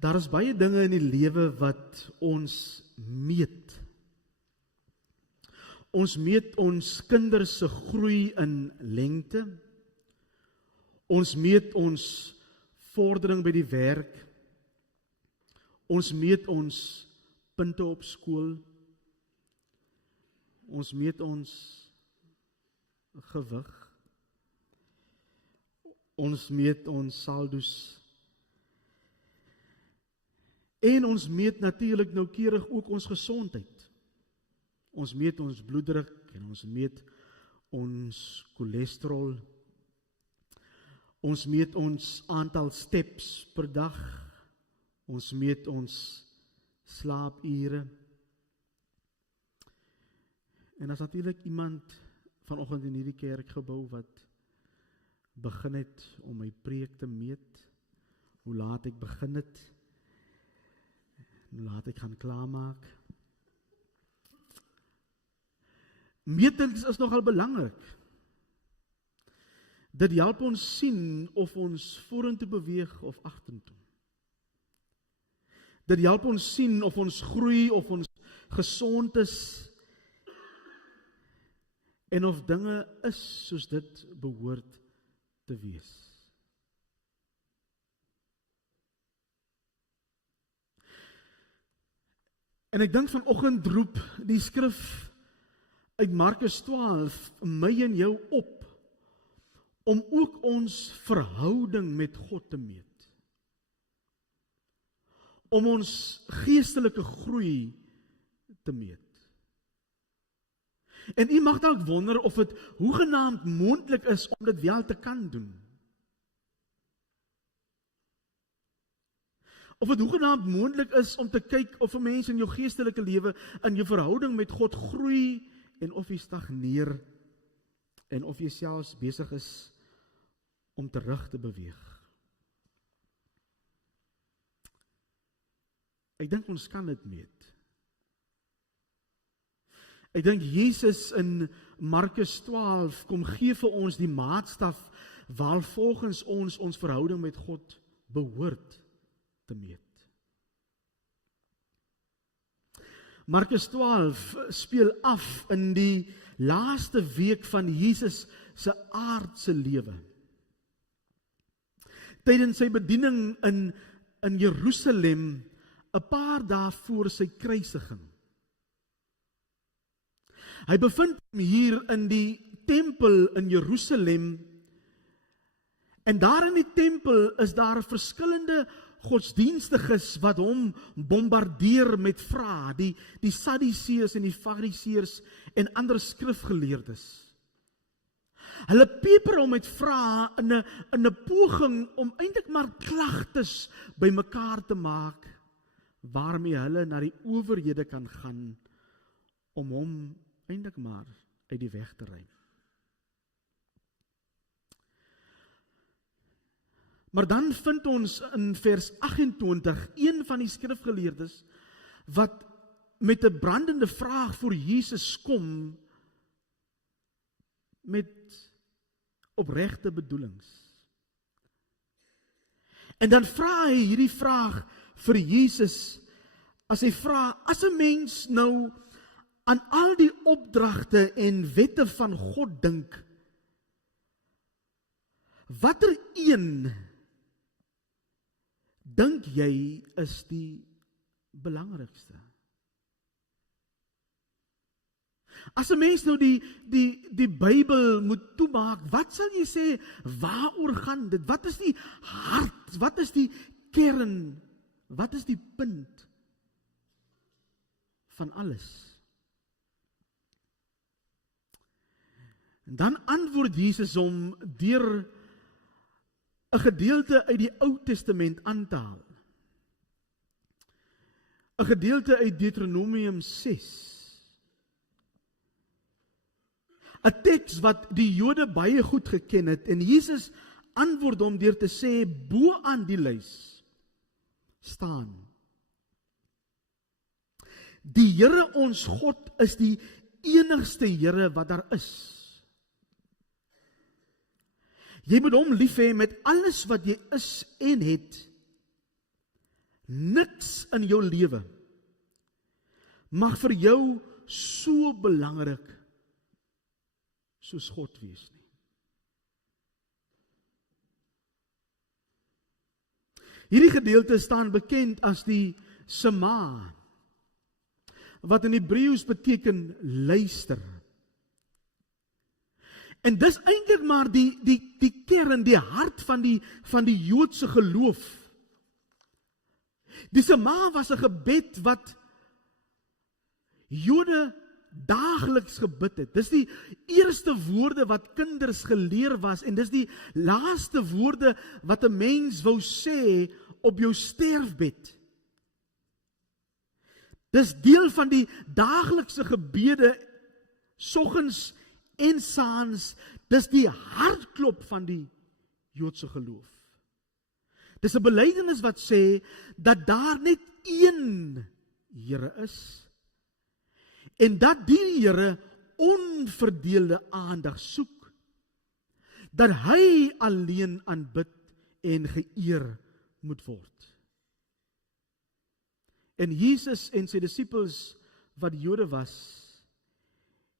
Daar is baie dinge in die lewe wat ons meet. Ons meet ons kinders se groei in lengte. Ons meet ons vordering by die werk. Ons meet ons punte op skool. Ons meet ons gewig. Ons meet ons saldo's. En ons meet natuurlik noukeurig ook ons gesondheid. Ons meet ons bloeddruk en ons meet ons cholesterol. Ons meet ons aantal steps per dag. Ons meet ons slaapure. En as natuurlik iemand vanoggend in hierdie kerkgebou wat begin het om my preek te meet, hoe laat ek begin het, hoe laat ek gaan klaarmaak. Metings is nogal belangrik. Dit help ons sien of ons vorentoe beweeg of agtertoe. Dit help ons sien of ons groei, of ons gesond is, en of dinge is soos dit behoort te wees. En ek dink vanoggend roep die skrif uit Markus 12 my en jou op om ook ons verhouding met God te meet. Om ons geestelike groei te meet. En u mag dalk wonder of dit hoegenaamd moontlik is om dit wel te kan doen. Of dit hoegenaamd moontlik is om te kyk of 'n mens in jou geestelike lewe, in jou verhouding met God groei, en of jy stagneer, en of jy selfs besig is om terug te beweeg. Ek dink ons kan dit meet. Ek dink Jesus in Markus 12 kom gee vir ons die maatstaf waarvolgens ons verhouding met God behoort te meet. Markus 12 speel af in die laaste week van Jesus se aardse lewe. Tydens sy bediening in Jerusalem, 'n paar dae voor sy kruisiging. Hy bevind hom hier in die tempel in Jerusalem, en daar in die tempel is daar verskillende godsdienstiges wat hom bombardeer met vrae, die Sadduseërs en die Fariseërs en ander skrifgeleerdes. Hulle peper hom met vrae in 'n poging om eintlik maar klagtes bymekaar te maak, waarmee hulle na die owerhede kan gaan om hom eintlik maar uit die weg te ruim. Maar dan vind ons in vers 28 een van die skrifgeleerdes wat met 'n brandende vraag voor Jesus kom met opregte bedoelings. En dan vra hy hierdie vraag vir Jesus, as hy vra, as 'n mens nou aan al die opdragte en wette van God dink, watter een dink jy is die belangrikste? As 'n mens nou die Bybel moet toemaak, wat sal jy sê, waaroor gaan dit? Wat is die hart? Wat is die kern? Wat is die punt van alles? En dan antwoord Jesus hom deur 'n gedeelte uit die Ou Testament aan te haal. 'n gedeelte uit Deuteronomium 6. 'n teks wat die Jode baie goed geken het, en Jesus antwoord hom deur te sê, bo aan die lys staan: Die Here ons God is die enigste Here wat daar is. Jy moet hom lief hê met alles wat jy is en het, Niks in jou lewe mag vir jou so belangrik soos God wees nie. Hierdie gedeelte staan bekend as die Shema, wat in Hebreëus beteken luister. En dis eintlik maar die kern, die hart van die Joodse geloof. Die Shema was 'n gebed wat Jode daagliks gebid het. Dis die eerste woorde wat kinders geleer was en dis die laaste woorde wat 'n mens wou sê op jou sterfbed. Dis deel van die daaglikse gebede, soggens en saans. Dis die hartklop van die Joodse geloof. Dis 'n belydenis wat sê dat daar net een Here is en dat die Here onverdeelde aandag soek, dat hy alleen aanbid en geëer moet word. En Jesus en sy disippels wat Jode was,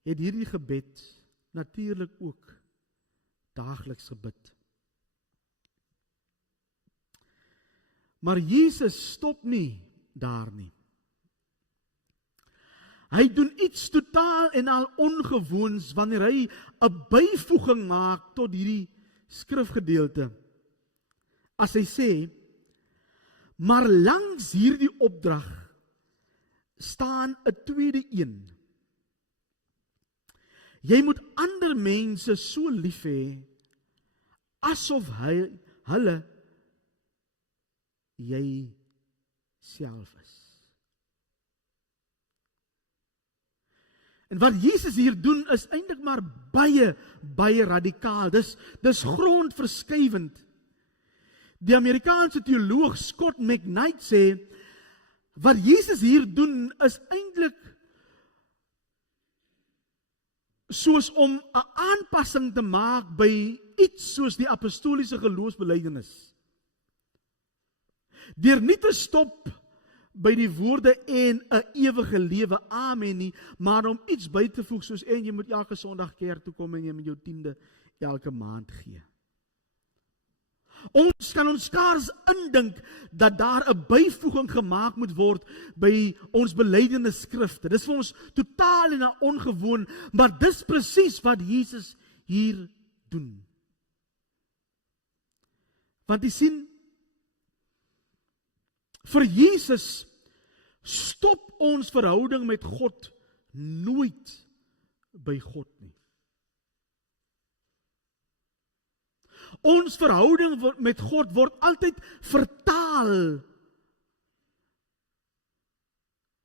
het hierdie gebed natuurlik ook daagliks gebid. Maar Jesus stop nie daar nie. Hy doen iets totaal en al ongewoons wanneer hy 'n byvoeging maak tot hierdie skrifgedeelte. As hy sê, maar langs hierdie opdrag staan 'n tweede een. Jy moet ander mense so lief hê asof hulle jy self is. En wat Jesus hier doen is eintlik maar baie radikaal. Dis grondverskuivend. Die Amerikaanse teoloog Scott McKnight sê, wat Jesus hier doen is eintlik soos om 'n aanpassing te maak by iets soos die apostoliese geloofsbelijdenis. Deur nie te stop by die woorde en 'n ewige lewe, amen nie, maar om iets by te voeg soos en jy moet elke Sondag kerk toe kom en jy moet jou 10de elke maand gee. Ons kan ons skaars indink dat daar 'n byvoeging gemaak moet word by ons belydenis skrifte. Dis vir ons totaal en ongewoon, maar dis presies wat Jesus hier doen. Want jy sien, vir Jesus stop ons verhouding met God nooit by God nie. Ons verhouding met God word altyd vertaal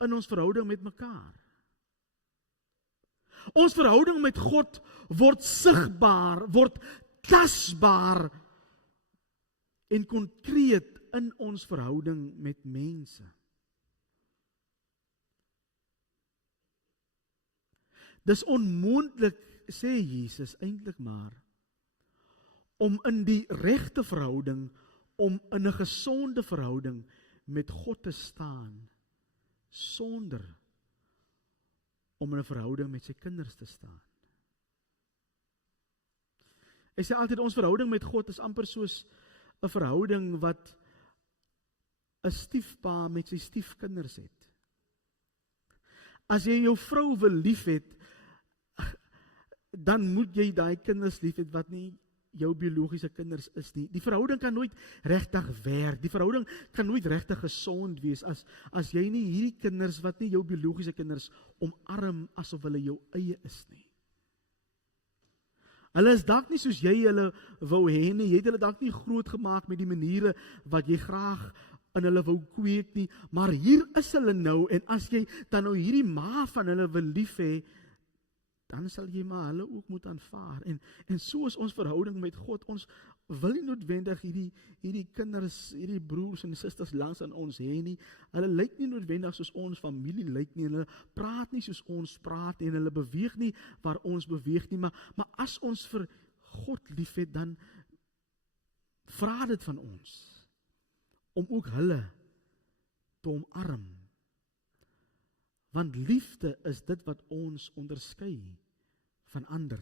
in ons verhouding met mekaar. Ons verhouding met God word sigbaar, word tasbaar en konkreet in ons verhouding met mense. Dis onmoontlik, sê Jesus eintlik maar, om in die regte verhouding, om in 'n gesonde verhouding met God te staan, sonder om in 'n verhouding met sy kinders te staan. Hy sê altyd, ons verhouding met God is amper soos 'n verhouding wat 'n stiefpa met sy stiefkinders het. As jy jou vrou wil lief het, dan moet jy daai kinders lief het wat nie jou biologiese kinders is nie. Die verhouding kan nooit regtig werk. Die verhouding kan nooit regtig gesond wees as jy nie hierdie kinders wat nie jou biologiese kinders omarm asof hulle jou eie is nie. Hulle is dalk nie soos jy hulle wou hê nie. Jy het hulle dalk nie groot gemaak met die maniere wat jy graag in hulle wou kweek nie, maar hier is hulle nou, en as jy dan nou hierdie ma van hulle wil lief hê, dan sal jy maar hulle ook moet aanvaar. En so is ons verhouding met God. Ons wil nie noodwendig hierdie kinders, hierdie broers en susters langs aan ons hê nie. Hulle lyk nie noodwendig soos ons familie lyk nie, en hulle praat nie soos ons praat nie, en hulle beweeg nie waar ons beweeg nie, maar as ons vir God lief het, dan vra dit van ons om ook hulle te omarm. Want liefde is dit wat ons onderskei van ander.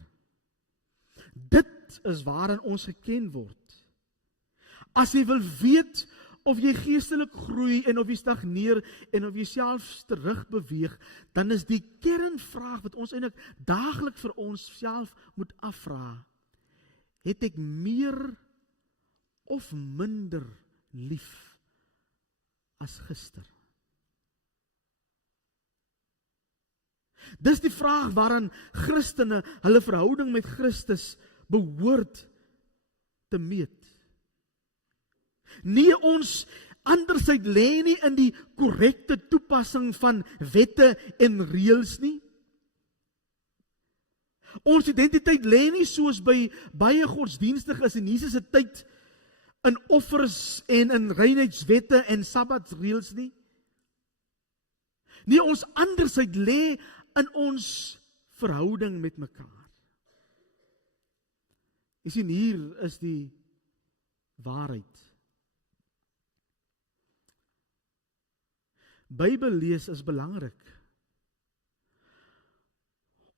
Dit is waarin ons geken word. As jy wil weet of jy geestelik groei en of jy stagneer en of jy self terugbeweeg, dan is die kernvraag wat ons eintlik daaglik vir ons self moet afvra: het ek meer of minder lief as gister? Dis die vraag waaraan Christene hulle verhouding met Christus behoort te meet. Nie ons andersheid lê nie in die korrekte toepassing van wette en reëls nie. Ons identiteit lê nie soos by baie godsdienstiges in Jesus se tyd in offers en in reinheidswette en sabbatsreëls nie. Nie, ons andersheid lê in ons verhouding met mekaar. Jy sien, hier is die waarheid. Bybel lees is belangrik.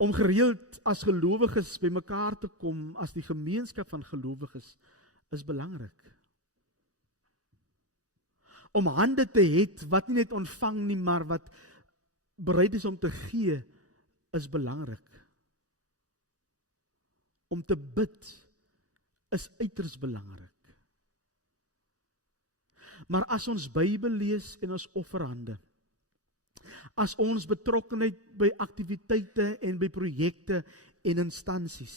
Om gereeld as gelowiges by mekaar te kom, as die gemeenskap van gelowiges, is belangrik. Om hande te hê wat nie net ontvang nie, maar wat bereid is om te gee, is belangrik. Om te bid is uiters belangrik. Maar as ons Bybel lees en ons offerhande, as ons betrokkenheid by aktiwiteite en by projekte en instansies,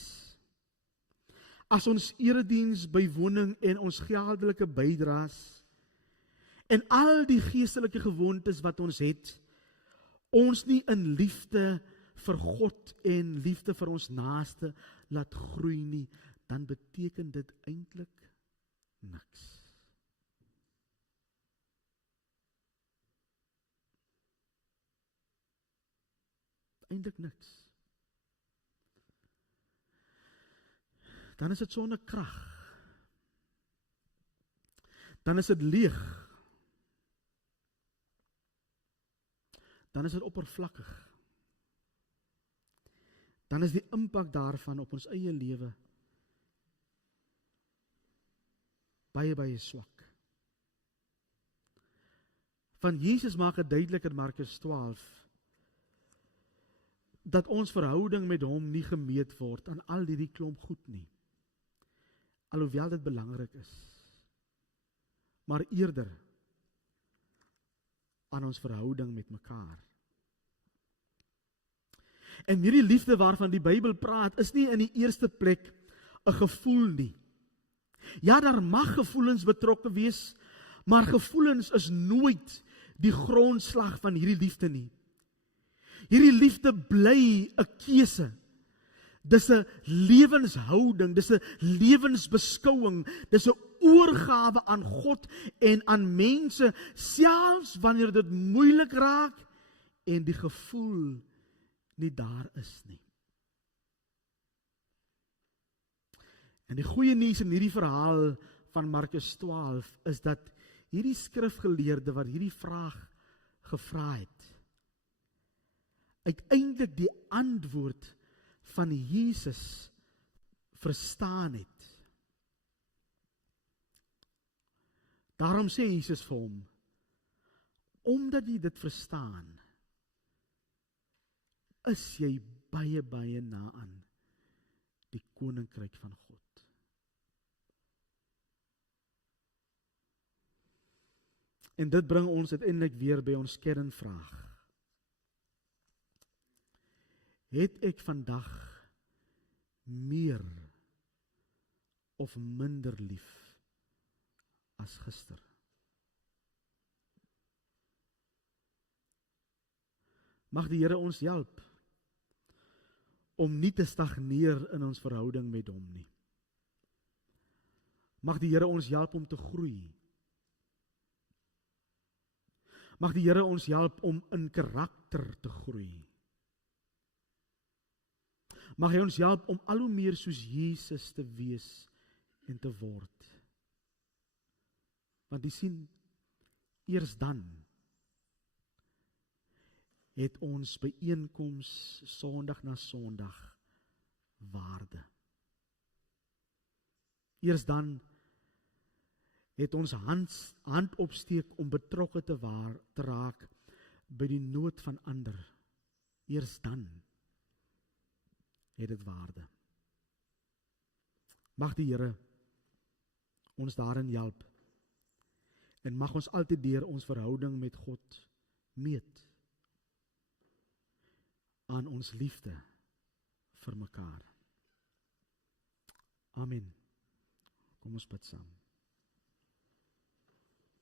as ons erediens bywoning en ons geldelike bydraes, en al die geestelike gewoontes wat ons het, ons nie in liefde vir God en liefde vir ons naaste laat groei nie, dan beteken dit eintlik niks. Eintlik niks. Dan is dit sonder krag. Dan is dit leeg. Dan is dit oppervlakkig. Dan is die impak daarvan op ons eie lewe baie, baie swak. Van Jesus maak dit duidelik in Markus 12, dat ons verhouding met hom nie gemeet word aan al die klomp goed nie. Alhoewel dit belangrik is. Maar eerder aan ons verhouding met mekaar. En hierdie liefde waarvan die Bybel praat, is nie in die eerste plek 'n gevoel nie. Ja, daar mag gevoelens betrokke wees, maar gevoelens is nooit die grondslag van hierdie liefde nie. Hierdie liefde bly 'n keuse. Dis 'n lewenshouding, dis 'n lewensbeskouing, dis 'n oorgawe aan God en aan mense, selfs wanneer dit moeilik raak en die gevoel nie daar is nie. En die goeie nuus in hierdie verhaal van Markus 12 is dat hierdie skrifgeleerde wat hierdie vraag gevra het, uiteindelik die antwoord van Jesus verstaan het. Daarom sê Jesus vir hom, omdat jy dit verstaan, is jy baie, baie na aan die koninkryk van God. En dit bring ons uiteindelik weer by ons kernvraag. Het ek vandag meer of minder lief as gister? Mag die Here ons help om nie te stagneer in ons verhouding met hom nie. Mag die Here ons help om te groei. Mag die Here ons help om in karakter te groei. Mag hy ons help om al hoe meer soos Jesus te wees en te word. Want jy sien, eers dan het ons byeenkoms Sondag na Sondag waarde. Eers dan het ons hand opsteek om betrokke te raak by die nood van ander. Eers dan het dit waarde. Mag die Here ons daarin help en mag ons altyd deur ons verhouding met God meet aan ons liefde vir mekaar. Amen. Kom ons bid saam.